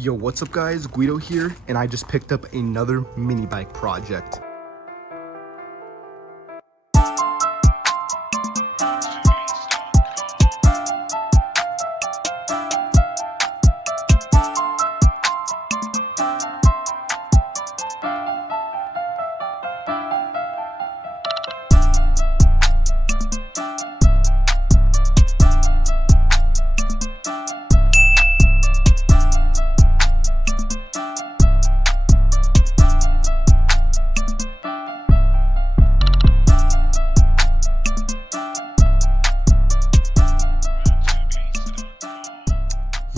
Yo, what's up guys, Guido here, and I just picked up another mini bike project.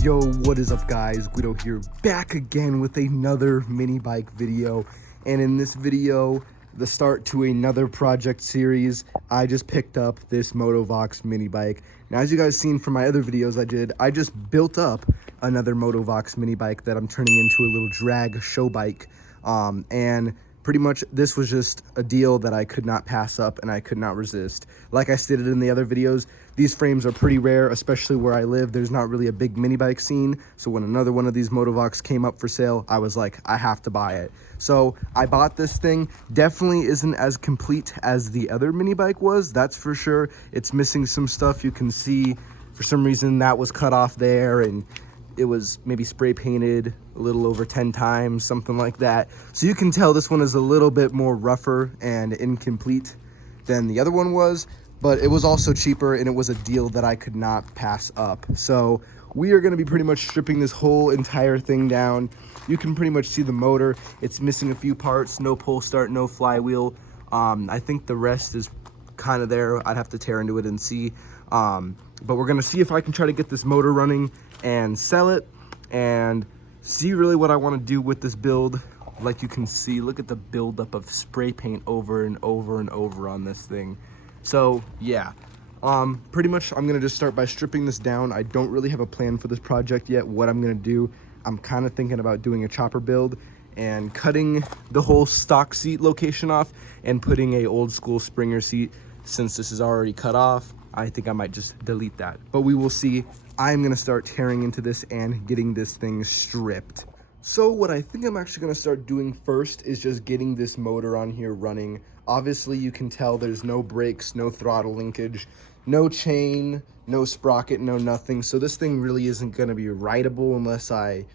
Yo, what is up guys, Guido here, back again with another mini bike video. And in this video, the start to another project series, I just picked up this Motovox mini bike. Now as you guys seen from my other videos I just built up another Motovox mini bike that I'm turning into a little drag show bike. And pretty much this was just a deal that I could not pass up and I could not resist. Like I stated in the other videos, these frames are pretty rare, especially where I live. There's not really a big mini bike scene. So when another one of these Motovox came up for sale, I was like, I have to buy it. So I bought this thing. Definitely isn't as complete as the other mini bike was, that's for sure. It's missing some stuff. You can see for some reason that was cut off there, and it was maybe spray painted a little over 10 times, something like that. So you can tell this one is a little bit more rougher and incomplete than the other one was, but it was also cheaper and it was a deal that I could not pass up. So we are gonna be pretty much stripping this whole entire thing down. You can pretty much see the motor. It's missing a few parts, no pull start, no flywheel. I think the rest is kind of there. I'd have to tear into it and see. But we're gonna see if I can try to get this motor running and sell it and see really what I want to do with this build. Like you can see, look at the buildup of spray paint over and over and over on this thing. So yeah, pretty much I'm gonna just start by stripping this down. I don't really have a plan for this project yet, what I'm gonna do. I'm kind of thinking about doing a chopper build and cutting the whole stock seat location off and putting a old school Springer seat. Since this is already cut off, I think I might just delete that, but we will see. I'm gonna start tearing into this and getting this thing stripped. So what I think I'm actually gonna start doing first is just getting this motor on here running. Obviously you can tell there's no brakes, no throttle linkage, no chain, no sprocket, no nothing. So this thing really isn't gonna be rideable unless I,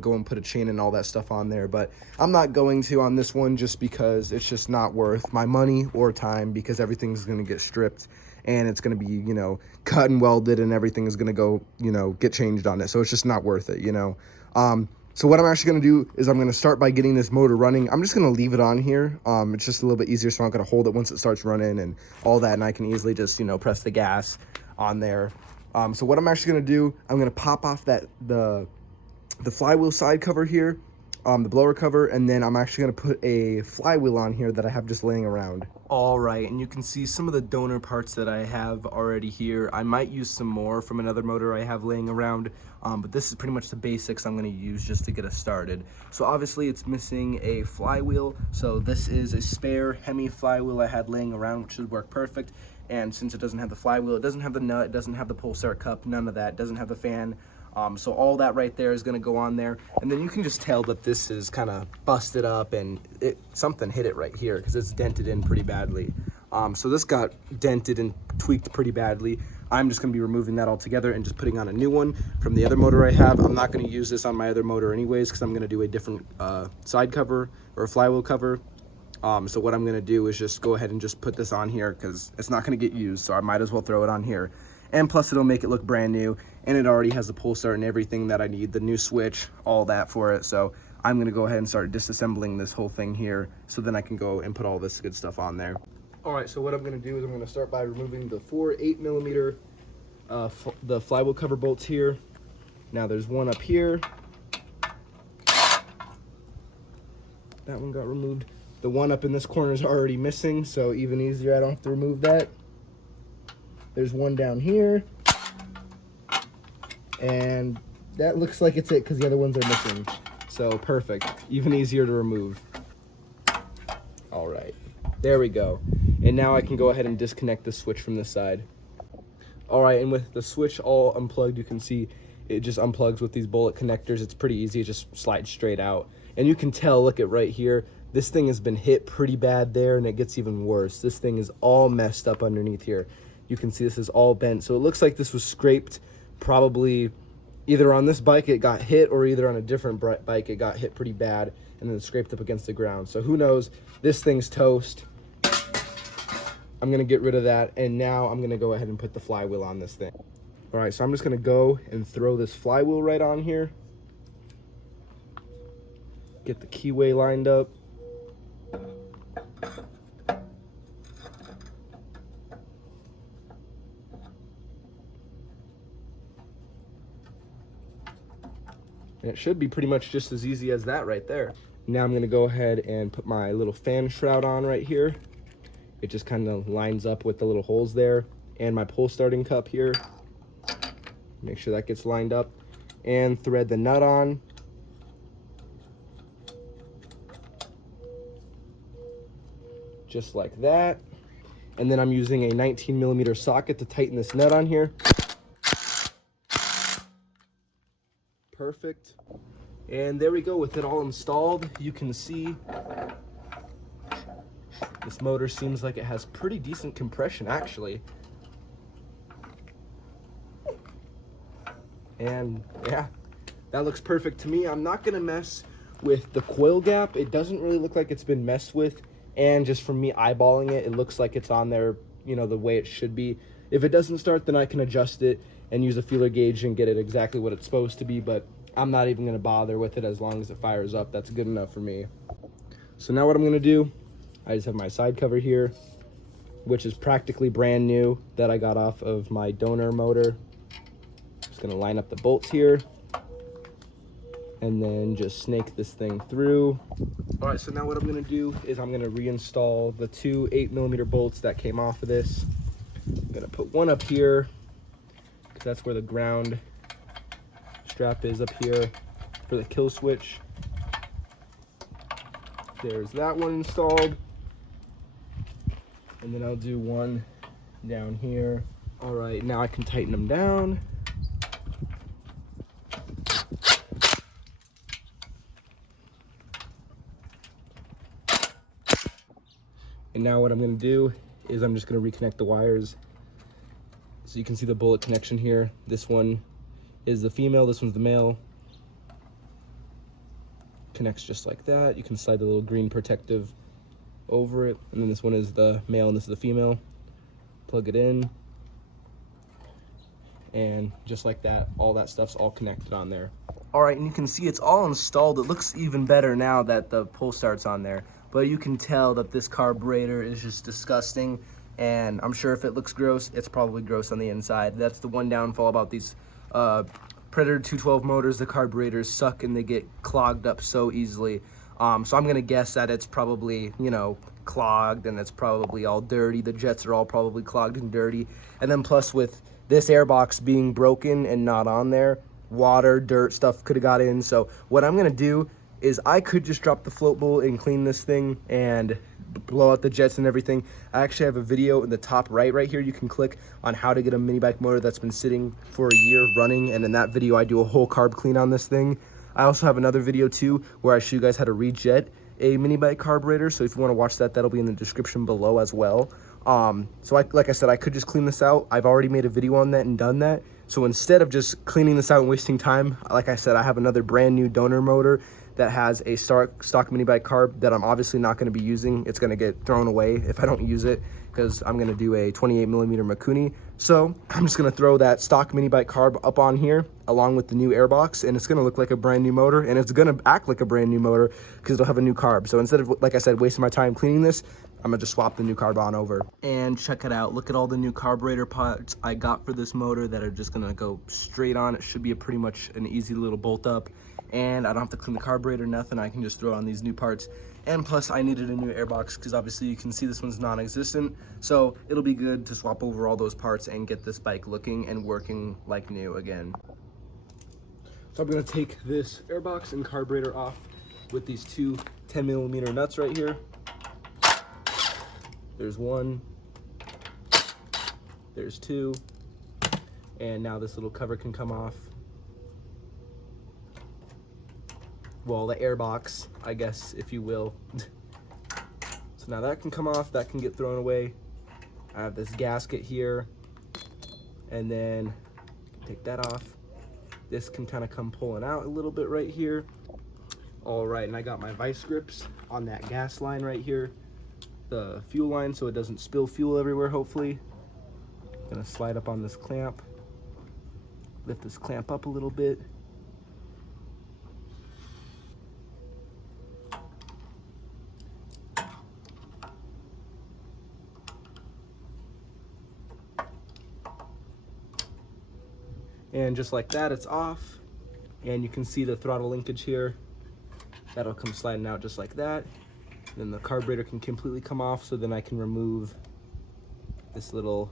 go and put a chain and all that stuff on there. But I'm not going to on this one just because it's just not worth my money or time, because everything's gonna get stripped and it's gonna be, cut and welded and everything is gonna go, get changed on it. So it's just not worth it, So what I'm actually gonna do is I'm gonna start by getting this motor running. I'm just gonna leave it on here. It's just a little bit easier, so I'm gonna hold it once it starts running and all that, and I can easily just, press the gas on there. So what I'm actually gonna do, I'm gonna pop off the flywheel side cover here, the blower cover, and then I'm actually gonna put a flywheel on here that I have just laying around. All right, and you can see some of the donor parts that I have already here. I might use some more from another motor I have laying around, but this is pretty much the basics I'm gonna use just to get us started. So obviously it's missing a flywheel, so this is a spare Hemi flywheel I had laying around, which should work perfect. And since it doesn't have the flywheel, it doesn't have the nut, it doesn't have the pull start cup, none of that, it doesn't have the fan. So all that right there is gonna go on there. And then you can just tell that this is kind of busted up and something hit it right here because it's dented in pretty badly. So this got dented and tweaked pretty badly. I'm just gonna be removing that altogether and just putting on a new one from the other motor I have. I'm not gonna use this on my other motor anyways because I'm gonna do a different side cover or a flywheel cover. So what I'm gonna do is just go ahead and just put this on here because it's not gonna get used, so I might as well throw it on here. And plus it'll make it look brand new, and it already has the pull start and everything that I need, the new switch, all that for it. So I'm gonna go ahead and start disassembling this whole thing here so then I can go and put all this good stuff on there. All right, so what I'm gonna do is I'm gonna start by removing the 4 8mm the flywheel cover bolts here. Now there's one up here. That one got removed. The one up in this corner is already missing, so even easier, I don't have to remove that. There's one down here. And that looks like it's it because the other ones are missing. So perfect, even easier to remove. All right, there we go. And now I can go ahead and disconnect the switch from this side. All right, and with the switch all unplugged, you can see it just unplugs with these bullet connectors. It's pretty easy, it just slides straight out. And you can tell, look at right here, this thing has been hit pretty bad there, and it gets even worse. This thing is all messed up underneath here. You can see this is all bent. So it looks like this was scraped probably either on this bike it got hit, or either on a different bike it got hit pretty bad and then scraped up against the ground. So who knows, this thing's toast. I'm gonna get rid of that, and now I'm gonna go ahead and put the flywheel on this thing. All right, so I'm just gonna go and throw this flywheel right on here. Get the keyway lined up. And it should be pretty much just as easy as that right there. Now I'm gonna go ahead and put my little fan shroud on right here. It just kind of lines up with the little holes there. And my pull starting cup here. Make sure that gets lined up. And thread the nut on. Just like that. And then I'm using a 19mm socket to tighten this nut on here. Perfect. And there we go, with it all installed. You can see this motor seems like it has pretty decent compression actually. And yeah, that looks perfect to me. I'm not gonna mess with the coil gap. It doesn't really look like it's been messed with, and just from me eyeballing it, it looks like it's on there, you know, the way it should be. If it doesn't start, then I can adjust it and use a feeler gauge and get it exactly what it's supposed to be, but I'm not even gonna bother with it. As long as it fires up, that's good enough for me. So now what I'm gonna do, I just have my side cover here, which is practically brand new, that I got off of my donor motor. Just gonna line up the bolts here and then just snake this thing through. All right, so now what I'm gonna do is I'm gonna reinstall the two 8mm bolts that came off of this. I'm gonna put one up here, because that's where the ground strap is, up here for the kill switch. There's that one installed. And then I'll do one down here. All right, now I can tighten them down. And now what I'm gonna do is I'm just gonna reconnect the wires. So you can see the bullet connection here. This one is the female, this one's the male. Connects just like that. You can slide the little green protective over it, and then this one is the male and this is the female. Plug it in, and just like that, all that stuff's all connected on there. All right, and you can see it's all installed. It looks even better now that the pull start's on there, but you can tell that this carburetor is just disgusting, and I'm sure if it looks gross, it's probably gross on the inside. That's the one downfall about these Predator 212 motors. The carburetors suck and they get clogged up so easily. So I'm gonna guess that it's probably, you know, clogged, and it's probably all dirty. The jets are all probably clogged and dirty. And then plus with this airbox being broken and not on there, water, dirt, stuff could have got in. So what I'm gonna do is I could just drop the float bowl and clean this thing and blow out the jets and everything. I actually have a video in the top right here. You can click on how to get a mini bike motor that's been sitting for a year running, and in that video I do a whole carb clean on this thing. I also have another video too where I show you guys how to rejet a mini bike carburetor, so if you want to watch that, that'll be in the description below as well. So like I said, I could just clean this out. I've already made a video on that and done that. So instead of just cleaning this out and wasting time, like I said, I have another brand new donor motor that has a stock mini bike carb that I'm obviously not going to be using. It's going to get thrown away if I don't use it, because I'm going to do a 28mm Mikuni. So I'm just going to throw that stock mini bike carb up on here along with the new airbox, and it's going to look like a brand new motor, and it's going to act like a brand new motor because it'll have a new carb. So instead of, like I said, wasting my time cleaning this, I'm gonna just swap the new carb on over. And check it out, look at all the new carburetor parts I got for this motor that are just gonna go straight on. It should be pretty much an easy little bolt up, and I don't have to clean the carburetor, nothing. I can just throw on these new parts. And plus I needed a new airbox because obviously you can see this one's non-existent. So it'll be good to swap over all those parts and get this bike looking and working like new again. So I'm gonna take this airbox and carburetor off with these two 10mm nuts right here. There's one, there's two, and now this little cover can come off. well, the air box, I guess, if you will. So now that can come off, that can get thrown away. I have this gasket here, and then take that off. This can kind of come pulling out a little bit right here. All right, and I got my vice grips on that gas line right here, the fuel line, so it doesn't spill fuel everywhere, hopefully. I'm gonna slide up on this clamp, lift this clamp up a little bit. And just like that, it's off. And you can see the throttle linkage here. That'll come sliding out just like that. Then the carburetor can completely come off, so then I can remove this little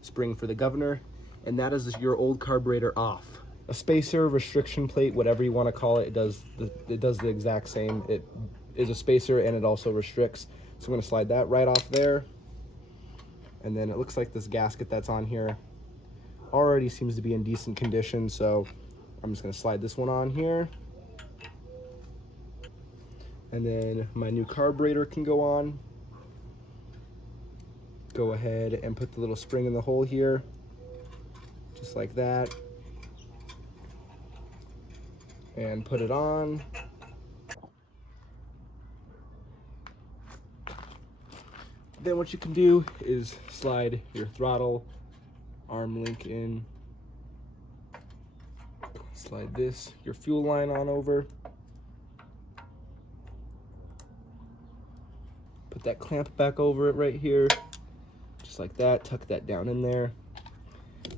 spring for the governor. And that is your old carburetor off. A spacer, restriction plate, whatever you want to call it, it does the exact same. It is a spacer and it also restricts. So I'm going to slide that right off there. And then it looks like this gasket that's on here already seems to be in decent condition, so I'm just going to slide this one on here. And then my new carburetor can go on. Go ahead and put the little spring in the hole here, just like that. And put it on. Then what you can do is slide your throttle arm link in. Slide this, your fuel line on over. Put that clamp back over it right here, just like that. Tuck that down in there.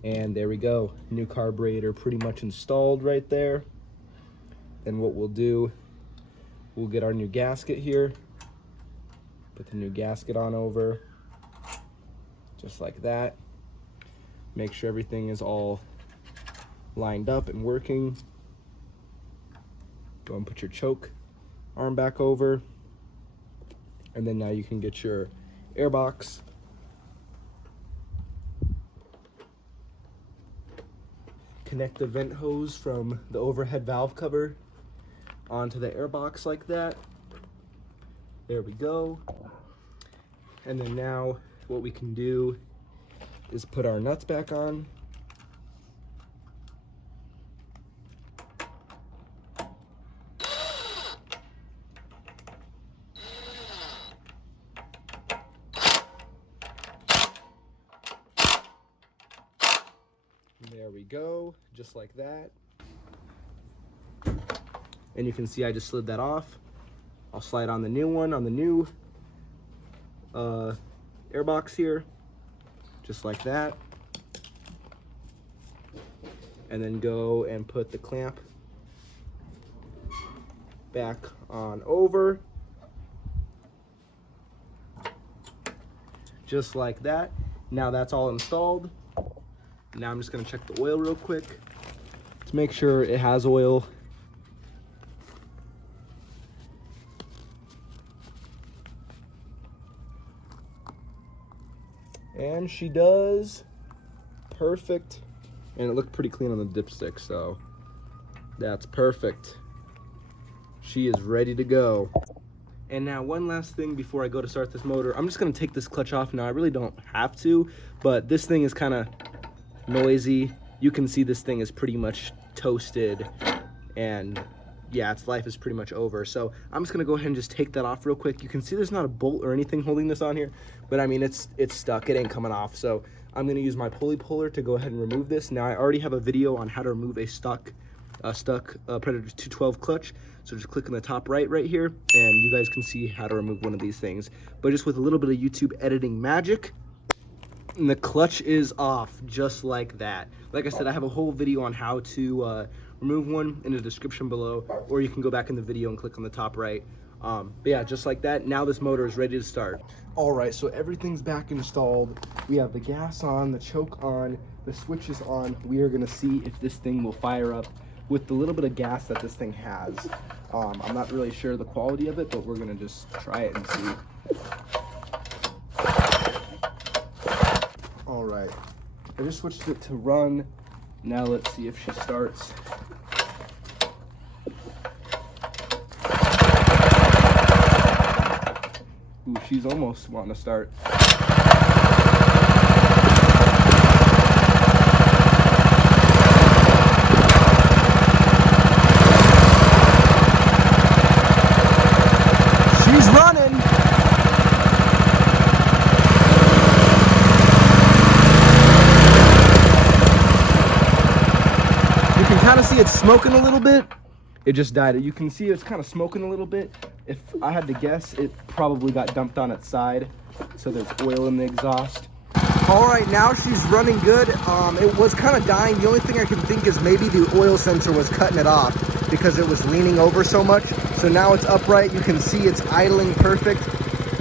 And there we go. New carburetor pretty much installed right there. Then what we'll do, we'll get our new gasket here. Put the new gasket on over, just like that. Make sure everything is all lined up and working. Go and put your choke arm back over. And then now you can get your air box. Connect the vent hose from the overhead valve cover onto the air box like that. There we go. And then now what we can do is put our nuts back on. There we go, just like that. And you can see I just slid that off. I'll slide on the new one, on the new air box here, just like that. And then go and put the clamp back on over, just like that. Now that's all installed. Now I'm just gonna check the oil real quick to make sure it has oil. And she does. Perfect. And it looked pretty clean on the dipstick, so that's perfect. She is ready to go. And now one last thing before I go to start this motor. I'm just gonna take this clutch off now. I really don't have to, but this thing is kind of noisy. You can see this thing is pretty much toasted, and yeah, its life is pretty much over. So I'm just gonna go ahead and just take that off real quick. You can see there's not a bolt or anything holding this on here, but I mean it's stuck. It ain't coming off. So I'm gonna use my pulley puller to go ahead and remove this. Now I already have a video on how to remove a stuck Predator 212 clutch. So just click on the top right here, and you guys can see how to remove one of these things. But just with a little bit of YouTube editing magic, and the clutch is off just like that. Like I said, I have a whole video on how to remove one in the description below, or you can go back in the video and click on the top right. But yeah, just like that. Now this motor is ready to start. All right, so everything's back installed. We have the gas on, the choke on, the switch is on. We are gonna see if this thing will fire up with the little bit of gas that this thing has. I'm not really sure the quality of it, but we're gonna just try it and see. All right, I just switched it to run. Now let's see if she starts. she's almost wanting to start. She's running. You can kind of see it's smoking a little bit. It just died. You can see it's kind of smoking a little bit. If I had to guess, it probably got dumped on its side. So there's oil in the exhaust. All right, now she's running good. It was kind of dying. The only thing I can think is maybe the oil sensor was cutting it off because it was leaning over so much. So now it's upright. You can see it's idling perfect.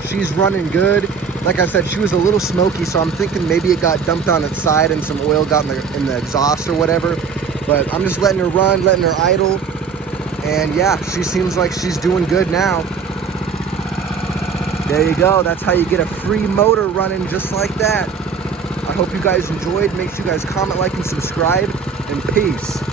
She's running good. Like I said, she was a little smoky, so I'm thinking maybe it got dumped on its side and some oil got in the exhaust or whatever. But I'm just letting her run, letting her idle. And yeah, she seems like she's doing good now. There you go. That's how you get a free motor running just like that. I hope you guys enjoyed. Make sure you guys comment, like, and subscribe. And peace.